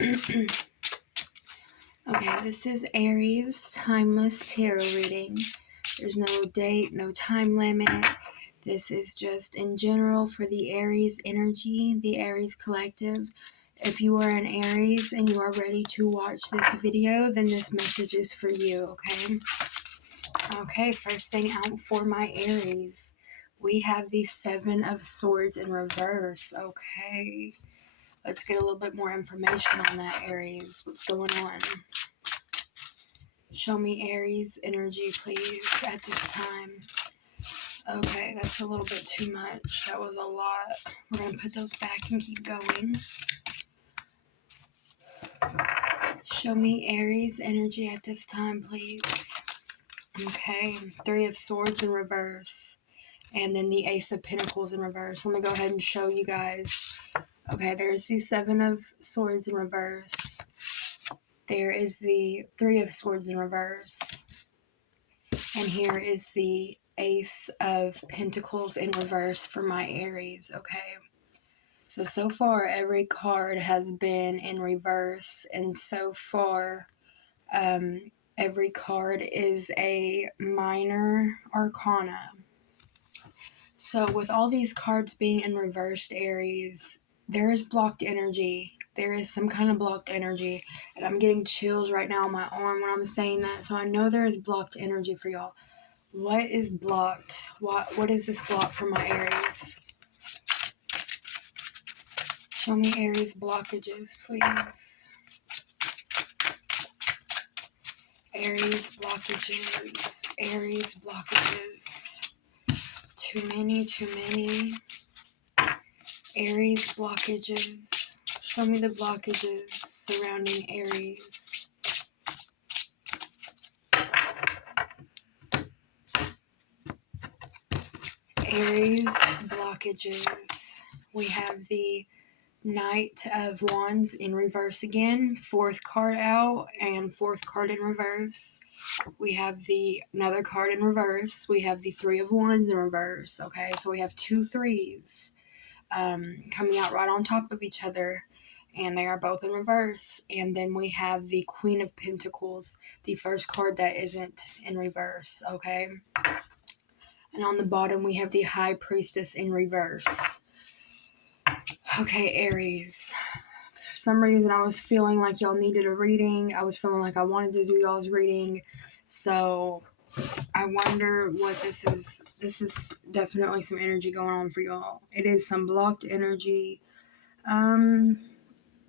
Okay, this is Aries Timeless Tarot reading. There's no date, no time limit. This is just in general for the Aries energy, the Aries collective. If you are an Aries and you are ready to watch this video, then this message is for you, okay? Okay, first thing out for my Aries. We have the Seven of Swords in reverse, okay? Let's get a little bit more information on that, Aries. What's going on? Show me Aries energy, please, at this time. Okay, that's a little bit too much. That was a lot. We're going to put those back and keep going. Show me Aries energy at this time, please. Okay, Three of Swords in reverse. And then the Ace of Pentacles in reverse. Let me go ahead and show you guys. Okay, there's the Seven of Swords in reverse. There is the Three of Swords in reverse. And here is the Ace of Pentacles in reverse for my Aries, okay? So far, every card has been in reverse, and so far, every card is a minor arcana. So with all these cards being in reversed, Aries, there is blocked energy. There is some kind of blocked energy, and I'm getting chills right now on my arm when I'm saying that, so I know there is blocked energy for y'all. What is blocked? What is this block for my Aries? Show me Aries blockages, please. Aries blockages. Aries blockages. Too many, too many. Aries blockages. Show me the blockages surrounding Aries. Aries blockages. We have the Knight of Wands in reverse again. Fourth card out and fourth card in reverse. We have another card in reverse. We have the Three of Wands in reverse. Okay, so we have two threes coming out right on top of each other, and they are both in reverse. And then we have the Queen of Pentacles, the first card that isn't in reverse. Okay, and on the bottom we have the High Priestess in reverse. Okay, Aries. For some reason I was feeling like y'all needed a reading. I was feeling like I wanted to do y'all's reading. So I wonder what this is. This is definitely some energy going on for y'all. It is some blocked energy.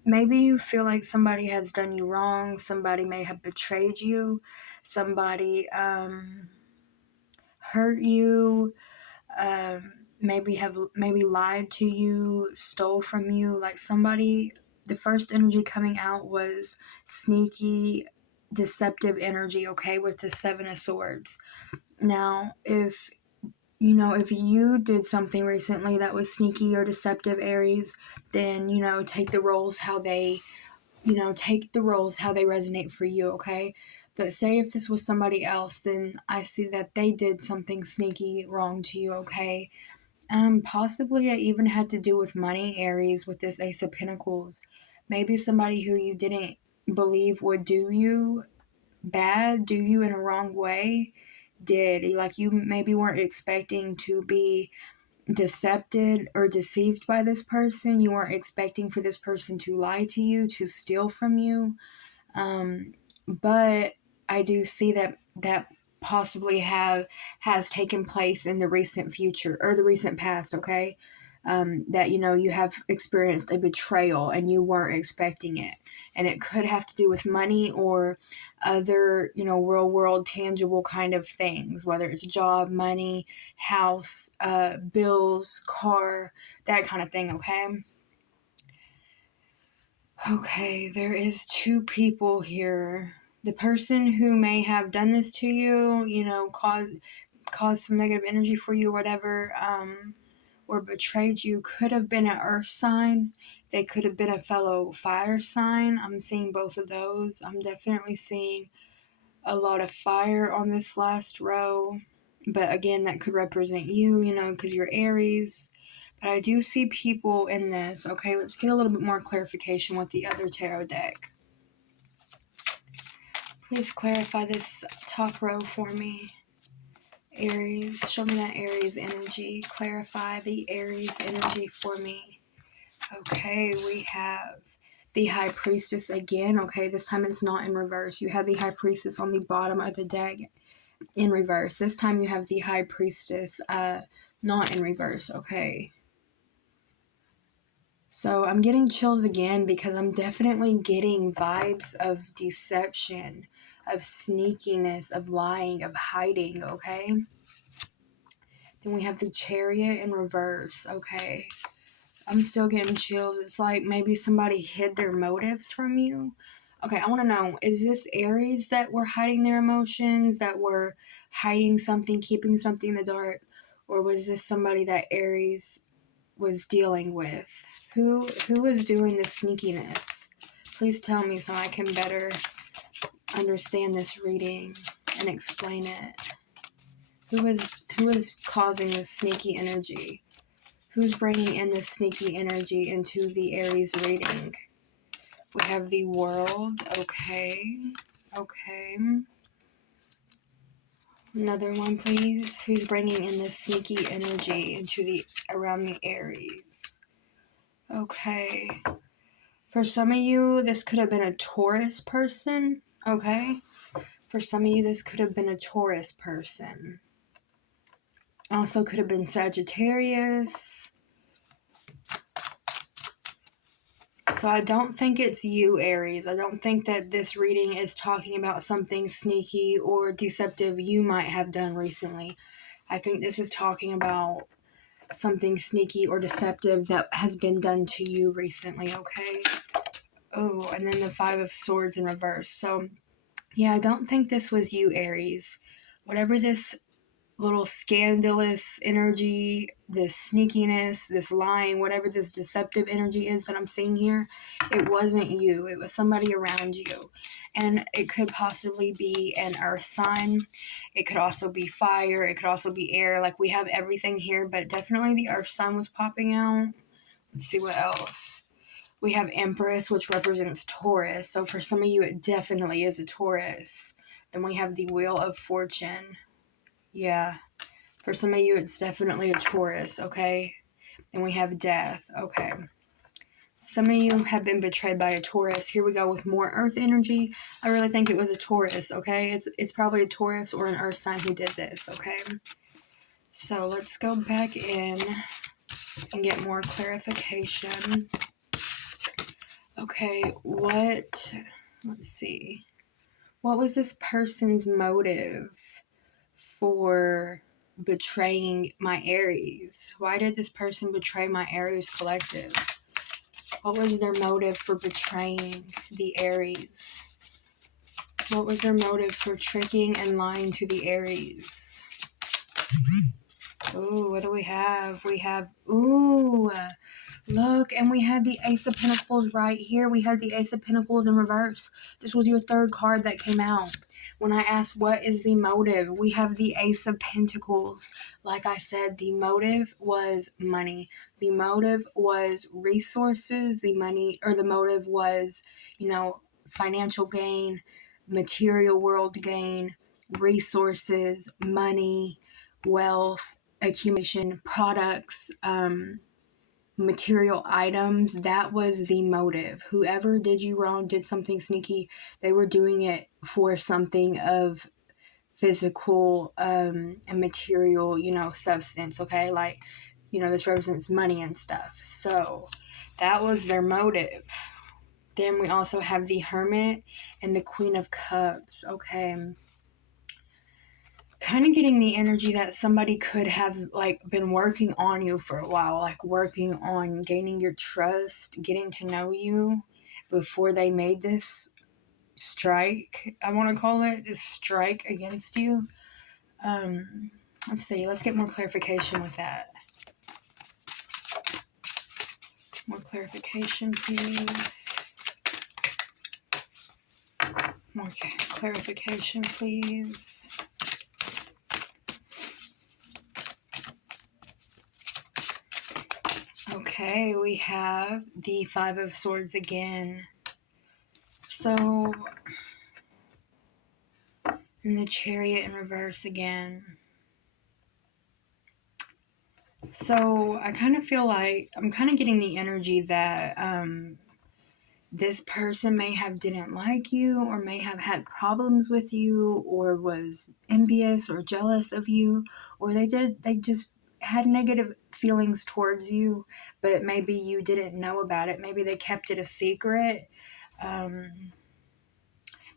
Maybe you feel like somebody has done you wrong. Somebody may have betrayed you. Somebody hurt you. Maybe lied to you, stole from you. Like somebody, the first energy coming out was sneaky, deceptive energy, okay, with the Seven of Swords. Now, if you did something recently that was sneaky or deceptive, Aries, then, take the roles how they resonate for you, okay? But say if this was somebody else, then I see that they did something sneaky wrong to you, okay? Possibly it even had to do with money, Aries, with this Ace of Pentacles. Maybe somebody who you didn't believe would do you bad, do you in a wrong way, did. Like you maybe weren't expecting to be decepted or deceived by this person. You weren't expecting for this person to lie to you, to steal from you. But I do see that possibly has taken place in the recent future or the recent past, okay? That you have experienced a betrayal and you weren't expecting it, and it could have to do with money or other real world tangible kind of things, whether it's a job, money, house, bills, car, that kind of thing, okay? Okay, there is two people here. The person who may have done this to you, caused some negative energy for you, whatever, or betrayed you, could have been an earth sign. They could have been a fellow fire sign. I'm seeing both of those. I'm definitely seeing a lot of fire on this last row. But again, that could represent you, because you're Aries. But I do see people in this. Okay, let's get a little bit more clarification with the other tarot deck. Please clarify this top row for me. Aries, show me that Aries energy. Clarify the Aries energy for me. Okay, we have the High Priestess again. Okay, this time it's not in reverse. You have the High Priestess on the bottom of the deck in reverse. This time you have the High Priestess not in reverse. Okay. So I'm getting chills again because I'm definitely getting vibes of deception, of sneakiness, of lying, of hiding, okay? Then we have the Chariot in reverse, okay? I'm still getting chills. It's like maybe somebody hid their motives from you. Okay, I want to know, is this Aries that were hiding their emotions, that were hiding something, keeping something in the dark? Or was this somebody that Aries was dealing with? Who is doing the sneakiness? Please tell me so I can better understand this reading and explain it. Who is causing this sneaky energy? Who's bringing in this sneaky energy into the Aries reading? We have the World. Okay. Okay. Another one, please. Who's bringing in this sneaky energy into the around the Aries? Okay. For some of you, this could have been a Taurus person. Okay. For some of you, this could have been a Taurus person. Also could have been Sagittarius. So I don't think it's you, Aries. I don't think that this reading is talking about something sneaky or deceptive you might have done recently. I think this is talking about something sneaky or deceptive that has been done to you recently, okay? Oh, and then the Five of Swords in reverse. So, yeah, I don't think this was you, Aries. Whatever this little scandalous energy, this sneakiness, this lying, whatever this deceptive energy is that I'm seeing here, it wasn't you. It was somebody around you. And it could possibly be an earth sign. It could also be fire. It could also be air. Like, we have everything here, but definitely the earth sign was popping out. Let's see what else. We have Empress, which represents Taurus. So for some of you, it definitely is a Taurus. Then we have the Wheel of Fortune. Yeah. For some of you, it's definitely a Taurus, okay? And we have Death, okay. Some of you have been betrayed by a Taurus. Here we go with more Earth energy. I really think it was a Taurus, okay? It's probably a Taurus or an Earth sign who did this, okay? So let's go back in and get more clarification. Okay, let's see. What was this person's motive for betraying my Aries? Why did this person betray my Aries collective? What was their motive for betraying the Aries? What was their motive for tricking and lying to the Aries? Ooh, what do we have? We have, ooh, look, and we had the Ace of Pentacles right here. We had the Ace of Pentacles in reverse. This was your third card that came out. When I asked what is the motive, we have the Ace of Pentacles. Like I said, the motive was money. The motive was resources. The motive was, financial gain, material world gain, resources, money, wealth, accumulation, products, material items. That was the motive. Whoever did you wrong, did something sneaky, they were doing it for something of physical and material, substance, okay? Like, this represents money and stuff. So that was their motive. Then we also have the Hermit and the Queen of Cups, okay? Kind of getting the energy that somebody could have been working on you for a while, like working on gaining your trust, getting to know you before they made this strike, I want to call it, this strike against you. Let's see, let's get more clarification with that. More clarification, please. More clarification, please. Okay, we have the Five of Swords again. So, and the Chariot in reverse again. So, I kind of feel like I'm kind of getting the energy that this person may have didn't like you, or may have had problems with you, or was envious or jealous of you, or they just had negative feelings towards you, but maybe you didn't know about it. Maybe they kept it a secret.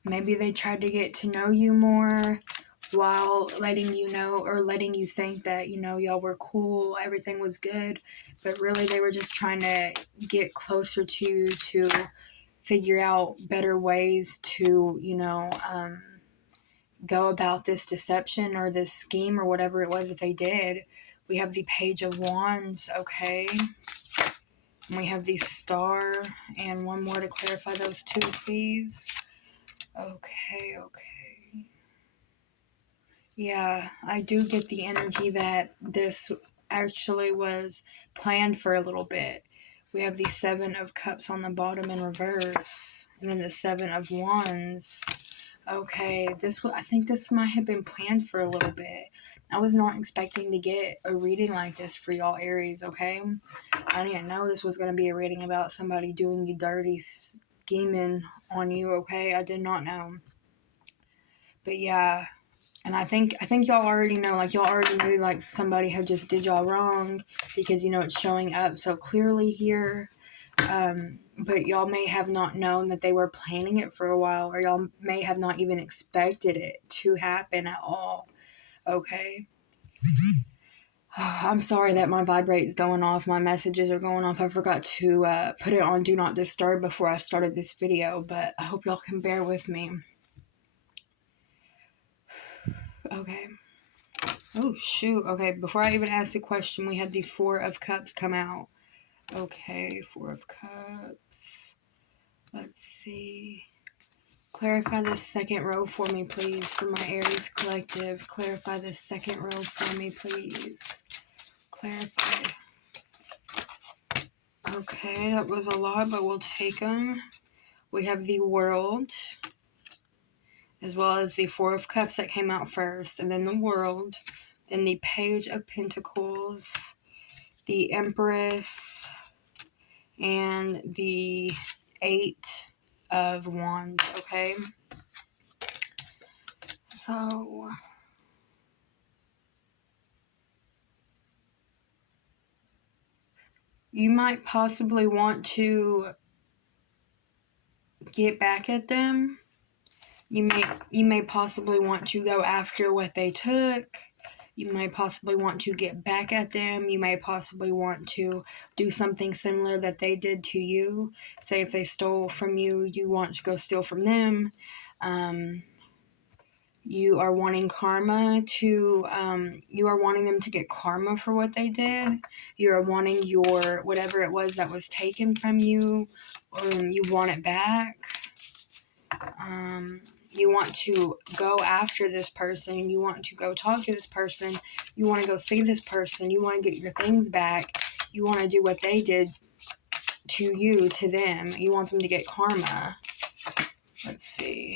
Maybe they tried to get to know you more while letting you know, or letting you think that, y'all were cool, everything was good, but really they were just trying to get closer to you to figure out better ways to, go about this deception or this scheme or whatever it was that they did. We have the Page of Wands, okay? And we have the Star, and one more to clarify those two, please. Okay. Yeah, I do get the energy that this actually was planned for a little bit. We have the Seven of Cups on the bottom in reverse, and then the Seven of Wands. Okay, I think this might have been planned for a little bit. I was not expecting to get a reading like this for y'all Aries, okay? I didn't know this was going to be a reading about somebody doing you dirty, scheming on you, okay? I did not know. But yeah, and I think y'all already know, like y'all already knew like somebody had just did y'all wrong, because it's showing up so clearly here. But y'all may have not known that they were planning it for a while, or y'all may have not even expected it to happen at all. Okay. I'm sorry that my vibrate's going off. My messages are going off. I forgot to put it on Do Not Disturb before I started this video, but I hope y'all can bear with me. Okay. Oh, shoot. Okay, before I even ask the question, we had the Four of Cups come out. Okay, Four of Cups. Let's see. Clarify the second row for me, please, for my Aries collective. Clarify the second row for me, please. Clarify. Okay, that was a lot, but we'll take them. We have the World, as well as the Four of Cups that came out first, and then the World, then the Page of Pentacles, the Empress, and the Eight of Wands, okay? So, you might possibly want to get back at them. You may possibly want to go after what they took. You may possibly want to get back at them. You may possibly want to do something similar that they did to you. Say if they stole from you, you want to go steal from them. You are wanting karma to, you are wanting them to get karma for what they did. You are wanting your, whatever it was that was taken from you, you want it back. You want to go after this person. You want to go talk to this person. You want to go see this person. You want to get your things back. You want to do what they did to you, to them. You want them to get karma. Let's see.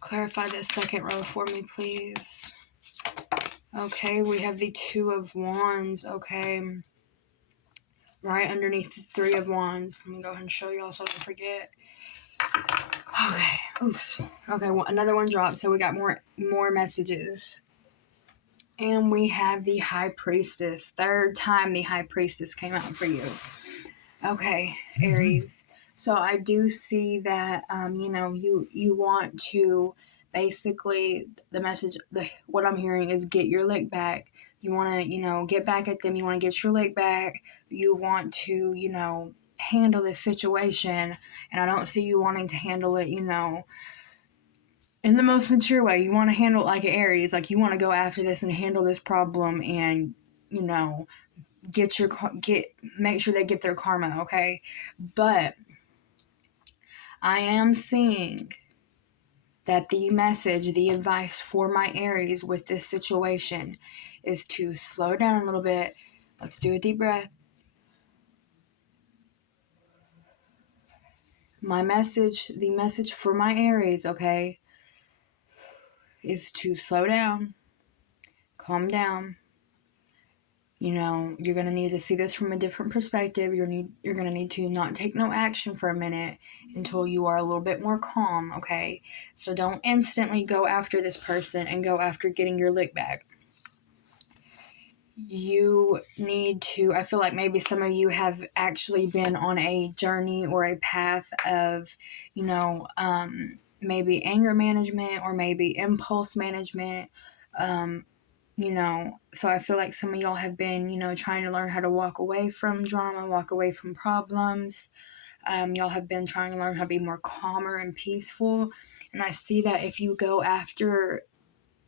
Clarify this second row for me, please. Okay, we have the Two of Wands. Okay. Right underneath the Three of Wands. Let me go ahead and show y'all so I don't forget. Okay. Oof. Okay, well, another one dropped, so we got more messages. And we have the High Priestess. Third time the High Priestess came out for you. Okay, Aries. So I do see that, you want to basically, the message, what I'm hearing is get your lick back. You want to, get back at them. You want to get your lick back. You want to, handle this situation. And I don't see you wanting to handle it, in the most mature way. You want to handle it like an Aries. Like, you want to go after this and handle this problem and, make sure they get their karma, okay? But I am seeing that the message, the advice for my Aries with this situation is to slow down a little bit. Let's do a deep breath. The message for my Aries, okay, is to slow down, calm down. You know, you're going to need to see this from a different perspective. You're going to need to not take no action for a minute until you are a little bit more calm, okay? So don't instantly go after this person and go after getting your lick back. You need to, I feel like maybe some of you have actually been on a journey or a path of, you know, maybe anger management or maybe impulse management. You know, so I feel like some of y'all have been, you know, trying to learn how to walk away from drama, walk away from problems. Y'all have been trying to learn how to be more calmer and peaceful. And I see that if you go after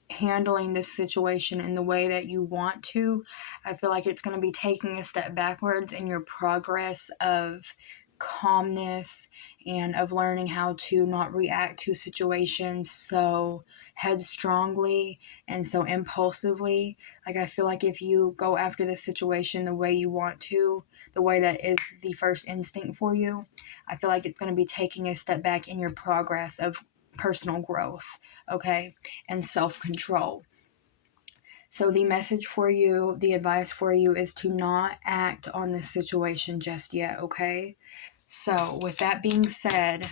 handling this situation in the way that you want to, I feel like it's going to be taking a step backwards in your progress of calmness and of learning how to not react to situations so headstrongly and so impulsively. Like, I feel like if you go after this situation the way you want to, the way that is the first instinct for you, I feel like it's going to be taking a step back in your progress of personal growth, okay, and self-control. So the message for you, the advice for you is to not act on this situation just yet, okay? So with that being said,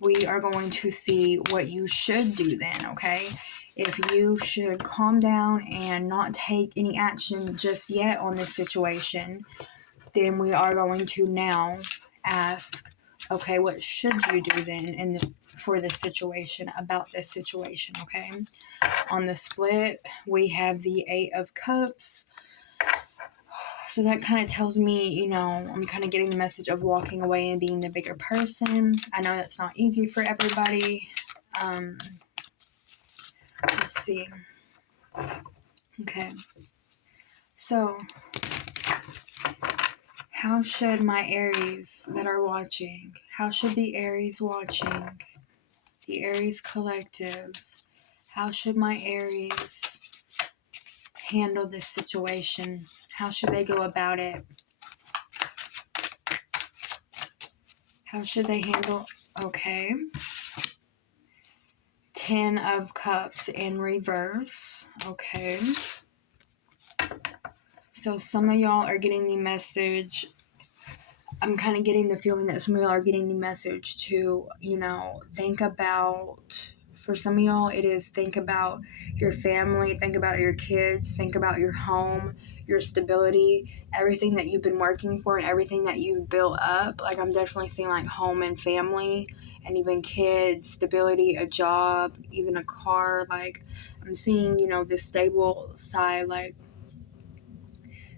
we are going to see what you should do then, okay? If you should calm down and not take any action just yet on this situation, then we are going to now ask, okay, what should you do then for this situation, about this situation, okay? On the split, we have the Eight of Cups. So that kind of tells me, you know, I'm kind of getting the message of walking away and being the bigger person. I know that's not easy for everybody. Let's see. Okay. So, how should my Aries that are watching, how should the Aries watching, the Aries collective, how should my Aries handle this situation? How should they go about it? How should they handle? Okay. 10 of Cups in reverse. Okay. So some of y'all are getting the message. I'm kind of getting the feeling that some of y'all are getting the message to, you know, think about, for some of y'all, it is think about your family, think about your kids, think about your home, your stability, everything that you've been working for and everything that you've built up. Like, I'm definitely seeing like home and family and even kids, stability, a job, even a car. Like, I'm seeing, you know, the stable side, like,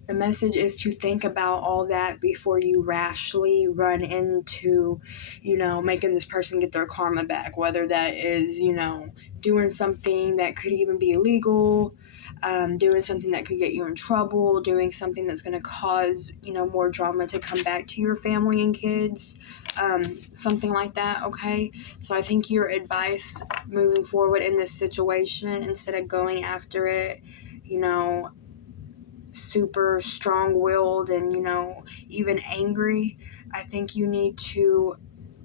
the message is to think about all that before you rashly run into, you know, making this person get their karma back, whether that is, you know, doing something that could even be illegal, doing something that could get you in trouble, doing something that's going to cause, you know, more drama to come back to your family and kids, something like that, okay? So I think your advice moving forward in this situation, instead of going after it, you know, super strong-willed and, you know, even angry, I think you need to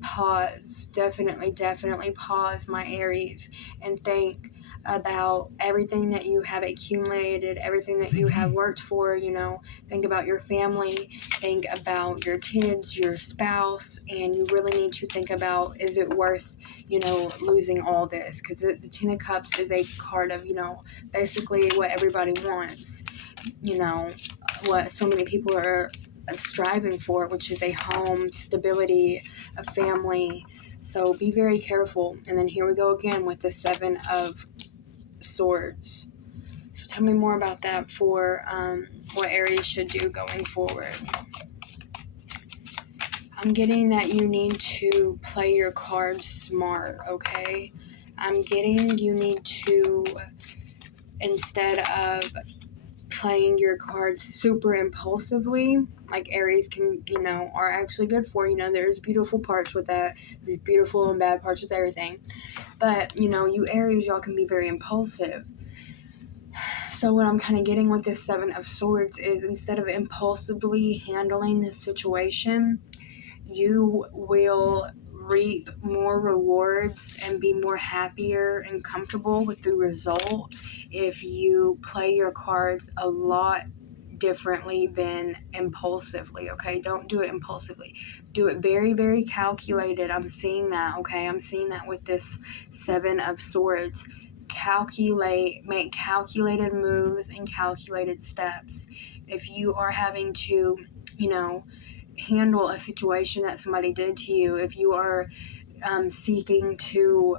pause, definitely pause, my Aries, and think about everything that you have accumulated, everything that you have worked for, you know, think about your family, think about your kids, your spouse, and you really need to think about, is it worth, you know, losing all this? Because the Ten of Cups is a card of, you know, basically what everybody wants, you know, what so many people are striving for, which is a home, stability, a family. So be very careful. And then here we go again with the Seven of Swords. So tell me more about that for what Aries should do going forward. I'm getting that you need to play your cards smart, okay? I'm getting you need to, instead of playing your cards super impulsively, like Aries can, you know, are actually good for, you know, there's beautiful parts with that, there's beautiful and bad parts with everything, but, you know, you Aries, y'all can be very impulsive. So what I'm kind of getting with this Seven of Swords is, instead of impulsively handling this situation, you will reap more rewards and be more happier and comfortable with the result if you play your cards a lot differently than impulsively. Okay, don't do it impulsively, do it very, very calculated. I'm seeing that. Okay, I'm seeing that with this 7 of Swords. Make calculated moves and calculated steps. If you are having to, handle a situation that somebody did to you, if you are seeking to,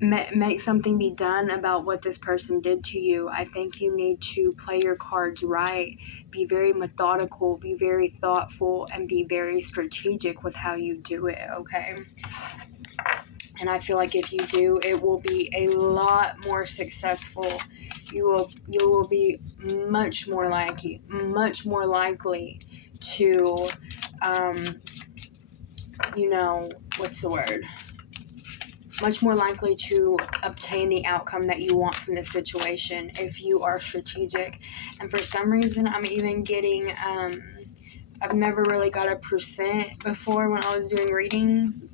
make something be done about what this person did to you, I think you need to play your cards right, be very methodical, be very thoughtful, and be very strategic with how you do it, okay? And I feel like if you do, it will be a lot more successful. You will be much more likely to, what's the word? Much more likely to obtain the outcome that you want from the situation if you are strategic. And for some reason, I'm even getting, I've never really got a percent before when I was doing readings,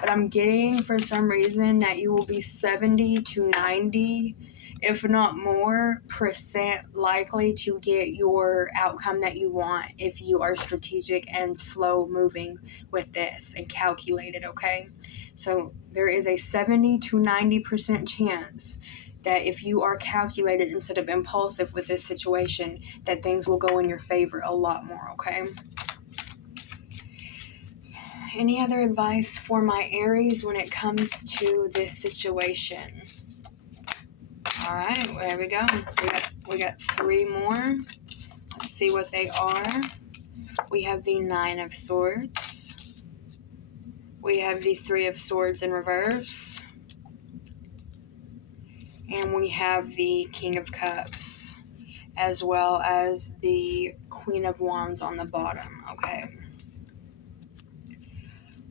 but I'm getting for some reason that you will be 70 to 90, if not more, percent likely to get your outcome that you want if you are strategic and slow moving with this and calculated, okay? So there is a 70 to 90% chance that if you are calculated instead of impulsive with this situation, that things will go in your favor a lot more, okay? Any other advice for my Aries when it comes to this situation? All right, there we go. We got 3 more. Let's see what they are. We have the 9 of Swords. We have the 3 of Swords in reverse. And we have the King of Cups, as well as the Queen of Wands on the bottom, okay?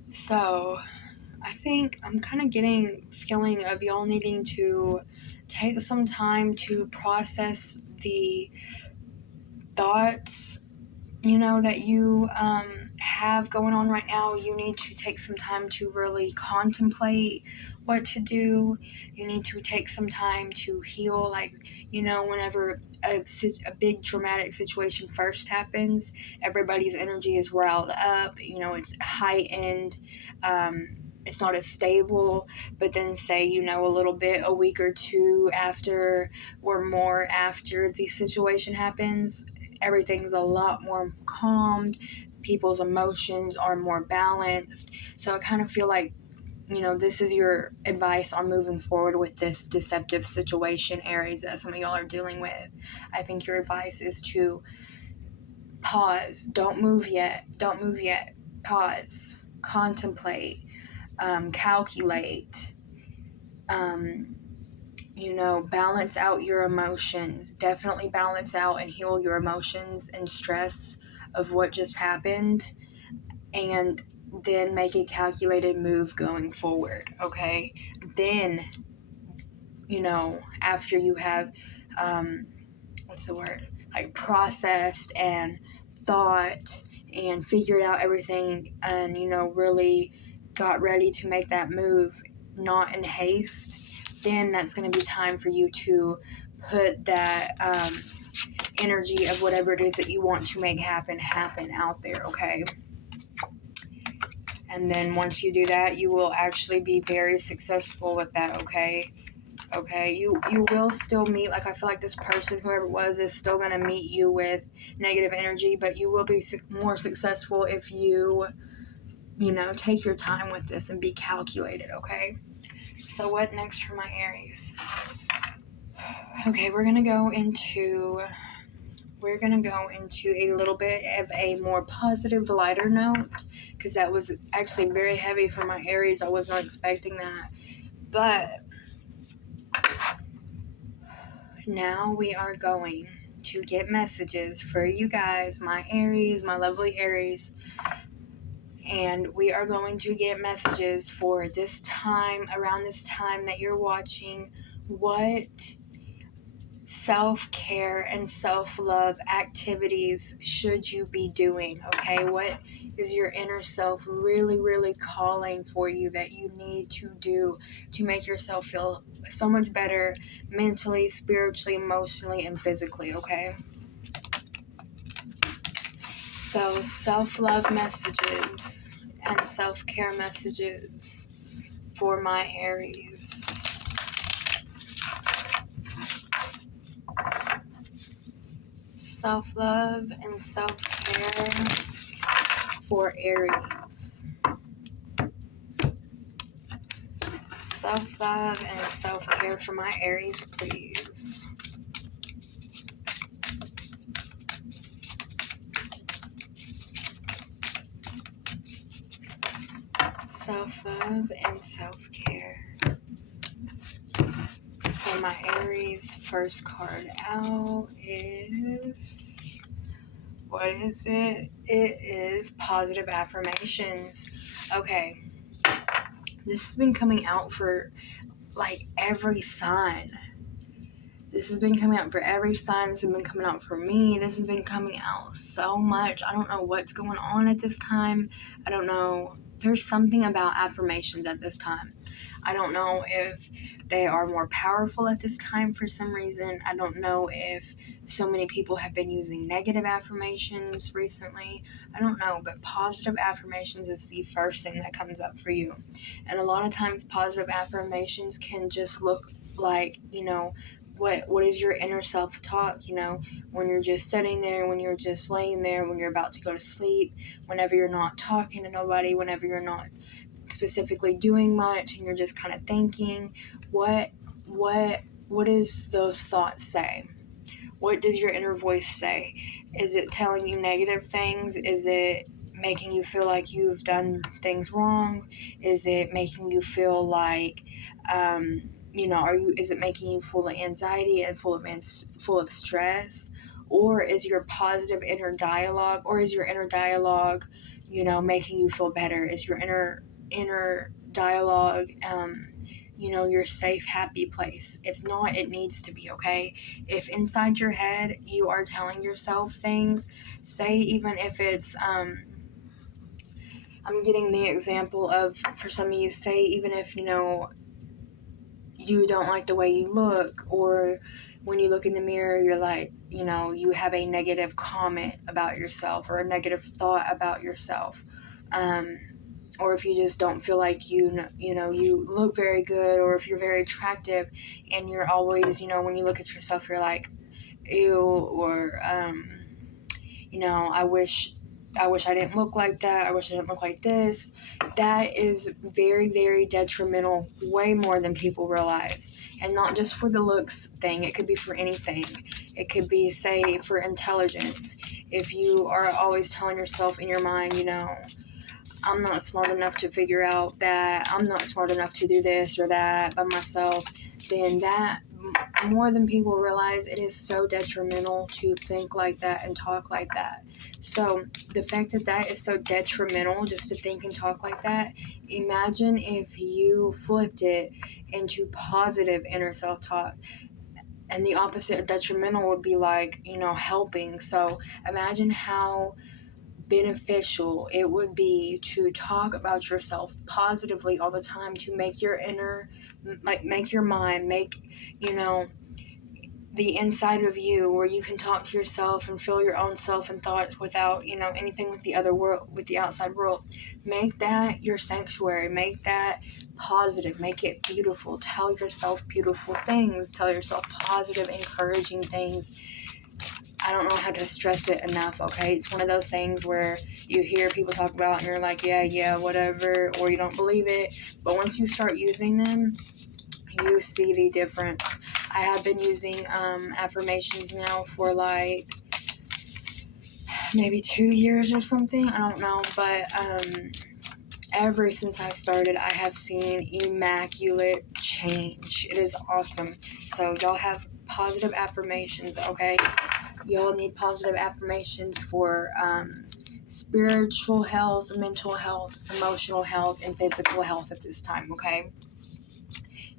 So, I think I'm kind of getting feeling of y'all needing to take some time to process the thoughts, that you have going on right now. You need to take some time to really contemplate what to do. You need to take some time to heal. Like, whenever a big dramatic situation first happens, everybody's energy is riled up. It's heightened. It's not as stable. But then say, a week or two after or more after the situation happens, everything's a lot more calmed. People's emotions are more balanced. So I kind of feel like, this is your advice on moving forward with this deceptive situation, Aries, that some of y'all are dealing with. I think your advice is to pause. Don't move yet. Pause. Contemplate. Calculate. Balance out your emotions. Definitely balance out and heal your emotions and stress of what just happened, and then make a calculated move going forward, okay? Then, after you have, processed and thought and figured out everything and, really got ready to make that move, not in haste, then that's going to be time for you to put that energy of whatever it is that you want to make happen out there, okay? And then once you do that, you will actually be very successful with that, okay? Okay, you will still meet, I feel like this person, whoever it was, is still going to meet you with negative energy, but you will be more successful if you, take your time with this and be calculated, okay? So what next for my Aries? Okay, we're going to go into a little bit of a more positive, lighter note, because that was actually very heavy for my Aries. I was not expecting that. But now we are going to get messages for you guys, my Aries, my lovely Aries. And we are going to get messages for this time, around this time that you're watching. What self-care and self-love activities should you be doing? Okay, what is your inner self really, really calling for you that you need to do to make yourself feel so much better mentally, spiritually, emotionally, and physically? Okay, so self-love messages and self-care messages for my Aries. Self-love and self-care for Aries. Self-love and self-care for my Aries, please. Self-love and self-care for my Aries. First card out is... what is it? It is positive affirmations. Okay. This has been coming out for like every sign. This has been coming out for every sign. This has been coming out for me. This has been coming out so much. I don't know what's going on at this time. I don't know. There's something about affirmations at this time. I don't know if they are more powerful at this time for some reason. I don't know if so many people have been using negative affirmations recently. I don't know, but positive affirmations is the first thing that comes up for you. And a lot of times positive affirmations can just look like, what is your inner self-talk, when you're just sitting there, when you're just laying there, when you're about to go to sleep, whenever you're not talking to nobody, whenever you're not specifically doing much and you're just kind of thinking, what does those thoughts say? What does your inner voice say? Is it telling you negative things? Is it making you feel like you've done things wrong? Is it making you feel like, is it making you full of anxiety and full of stress? Or is your positive inner dialogue, making you feel better? Is your inner dialogue, your safe, happy place? If not, it needs to be, okay? If inside your head you are telling yourself things, say even if it's, I'm getting the example of, for some of you, say even if, you don't like the way you look, or when you look in the mirror, you're like, you have a negative comment about yourself or a negative thought about yourself. Or if you just don't feel like you look very good, or if you're very attractive and you're always, when you look at yourself, you're like, ew, or, I wish I didn't look like that. I wish I didn't look like this. That is very, very detrimental, way more than people realize. And not just for the looks thing. It could be for anything. It could be, say, for intelligence. If you are always telling yourself in your mind, I'm not smart enough to figure out that, I'm not smart enough to do this or that by myself, then that, more than people realize, it is so detrimental to think like that and talk like that. So the fact that is so detrimental, just to think and talk like that, imagine if you flipped it into positive inner self-talk. And the opposite of detrimental would be like, helping. So imagine how beneficial it would be to talk about yourself positively all the time, to make your make your mind, the inside of you, where you can talk to yourself and feel your own self and thoughts without, anything with the other world, with the outside world. Make that your sanctuary. Make that positive. Make it beautiful. Tell yourself beautiful things. Tell yourself positive, encouraging things. I don't know how to stress it enough, okay? It's one of those things where you hear people talk about and you're like, yeah, whatever, or you don't believe it. But once you start using them, you see the difference. I have been using affirmations now for like maybe 2 years or something. I don't know, but ever since I started, I have seen immaculate change. It is awesome. So y'all have positive affirmations, okay? Y'all need positive affirmations for spiritual health, mental health, emotional health, and physical health at this time, okay?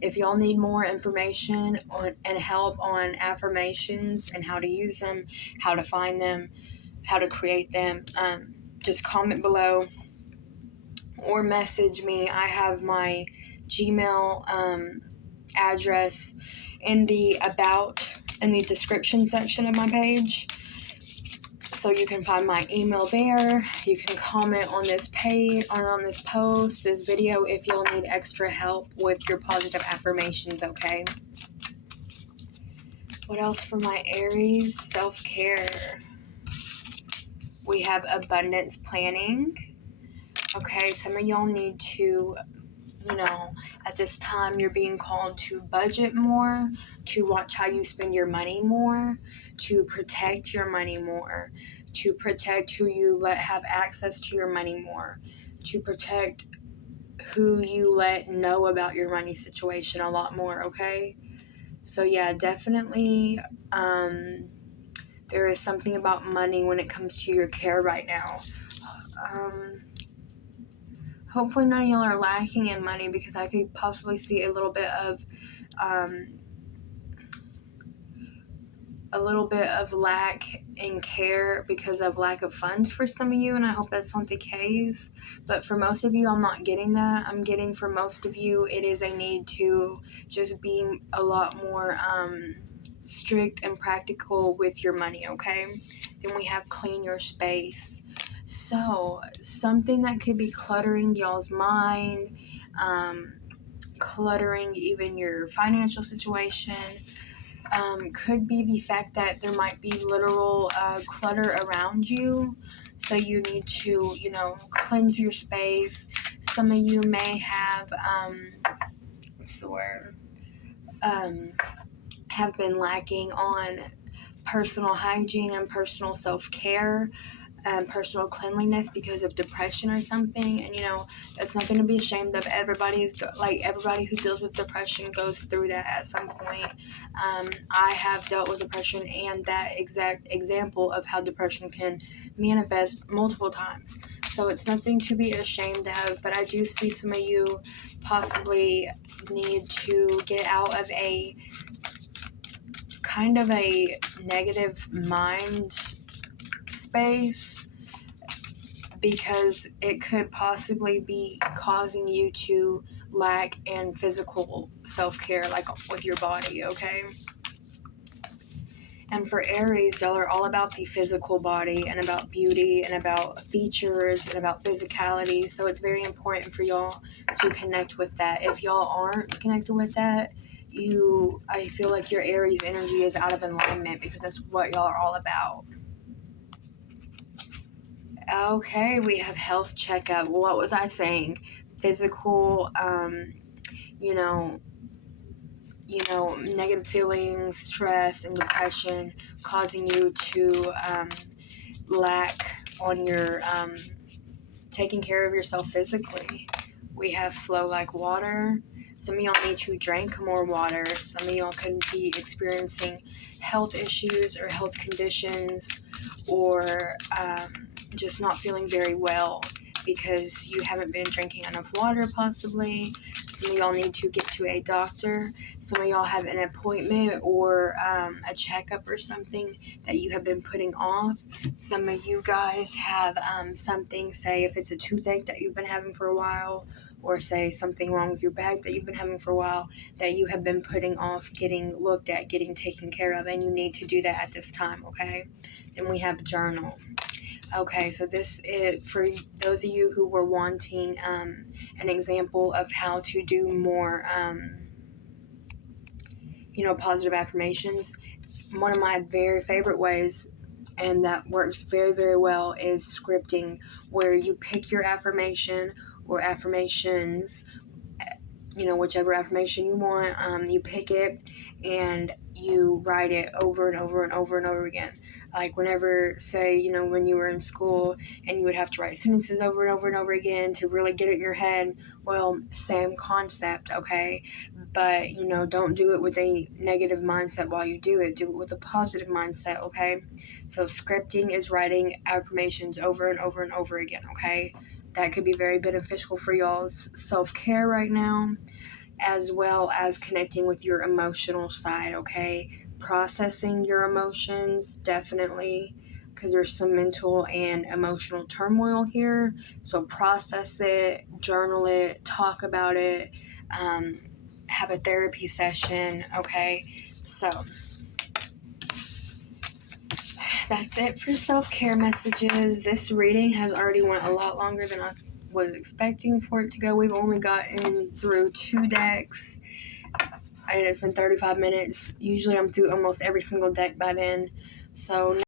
If y'all need more information on and help on affirmations and how to use them, how to find them, how to create them, just comment below or message me. I have my Gmail address in the description section of my page. So you can find my email there. You can comment on this page or on this post, this video, if you'll need extra help with your positive affirmations, okay? What else for my Aries? Self-care. We have abundance planning. Okay, some of y'all need to, at this time you're being called to budget more, to watch how you spend your money more, to protect your money more, to protect who you let have access to your money more, to protect who you let know about your money situation a lot more, okay? So yeah, definitely there is something about money when it comes to your care right now. Hopefully none of y'all are lacking in money, because I could possibly see a little bit of lack in care because of lack of funds for some of you, and I hope that's not the case. But for most of you, I'm not getting that. I'm getting, for most of you, it is a need to just be a lot more strict and practical with your money, okay? Then we have clean your space. So something that could be cluttering y'all's mind, cluttering even your financial situation, could be the fact that there might be literal clutter around you. So you need to, cleanse your space. Some of you may have, have been lacking on personal hygiene and personal self-care and personal cleanliness because of depression or something. And that's nothing to be ashamed of. Everybody who deals with depression goes through that at some point. I have dealt with depression and that exact example of how depression can manifest multiple times. So it's nothing to be ashamed of, but I do see some of you possibly need to get out of a kind of a negative mind space, because it could possibly be causing you to lack in physical self-care, like with your body, okay? And for Aries, y'all are all about the physical body and about beauty and about features and about physicality. So it's very important for y'all to connect with that. If y'all aren't connected with that, I feel like your Aries energy is out of alignment, because that's what y'all are all about. Okay, we have health checkup. What was I saying? Physical, negative feelings, stress, and depression causing you to lack on your taking care of yourself physically. We have flow like water. Some of y'all need to drink more water. Some of y'all could be experiencing health issues or health conditions, or just not feeling very well because you haven't been drinking enough water, possibly. Some of y'all need to get to a doctor. Some of y'all have an appointment or a checkup or something that you have been putting off. Some of you guys have something, say if it's a toothache that you've been having for a while, or say something wrong with your back that you've been having for a while, that you have been putting off getting looked at, getting taken care of, and you need to do that at this time, okay? Then we have journal. Okay, so this is for those of you who were wanting an example of how to do more, positive affirmations. One of my very favorite ways, and that works very, very well, is scripting, where you pick your affirmation or affirmations, whichever affirmation you want, you pick it and you write it over and over and over and over again. Like whenever, say, when you were in school and you would have to write sentences over and over and over again to really get it in your head. Well, same concept, okay? But, don't do it with a negative mindset while you do it. Do it with a positive mindset, okay? So scripting is writing affirmations over and over and over again, okay? That could be very beneficial for y'all's self-care right now. as well as connecting with your emotional side, okay? Processing your emotions, definitely, because there's some mental and emotional turmoil here. So process it, journal it, talk about it, have a therapy session, okay? So that's it for self-care messages. This reading has already went a lot longer than I was expecting for it to go. We've only gotten through 2 decks, and it's been 35 minutes. Usually I'm through almost every single deck by then. So